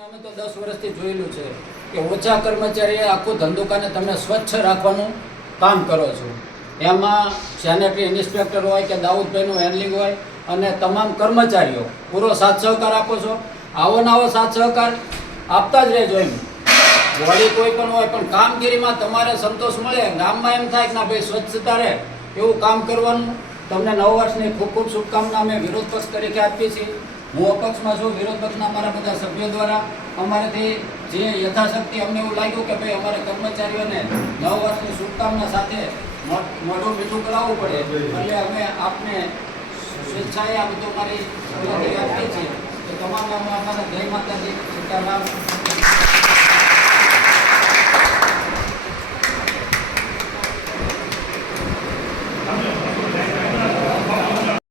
અમે તો દસ વર્ષથી જોયેલું છે કે ઓછા કર્મચારીએ આખું ધંધુકાને તમે સ્વચ્છ રાખવાનું કામ કરો છો. એમાં સેનેટરી ઇન્સ્પેક્ટર હોય કે દાઉદભાઈનું હેન્ડલિંગ હોય અને તમામ કર્મચારીઓ પૂરો સાથ સહકાર આપો છો. આવો ને આવો સાથ સહકાર આપતા જ રહેજો એમ. બોડી કોઈ પણ હોય પણ કામગીરીમાં તમારે સંતોષ મળે. ગામમાં એમ થાય કે ના, ભાઈ સ્વચ્છતા રહે. એવું કામ કરવાનું તમને નવ વર્ષની ખૂબ ખૂબ શુભકામના અમે વિરોધ પક્ષ તરીકે આપીએ છીએ. હું અપક્ષમાં છું, વિરોધ પક્ષના અમારા બધા સભ્યો દ્વારા. અમારેથી જે યથાશક્તિ અમને એવું લાગ્યું કે ભાઈ અમારે કર્મચારીઓને નવ વર્ષની શુભકામના સાથે મોઢું મીઠું કરાવવું પડે, એટલે અમે આપને સ્વેચ્છાએ આ બધું અમારી આપીએ છીએ. તો તમામ અમે અમારા જય માતાજી, સીતારામ.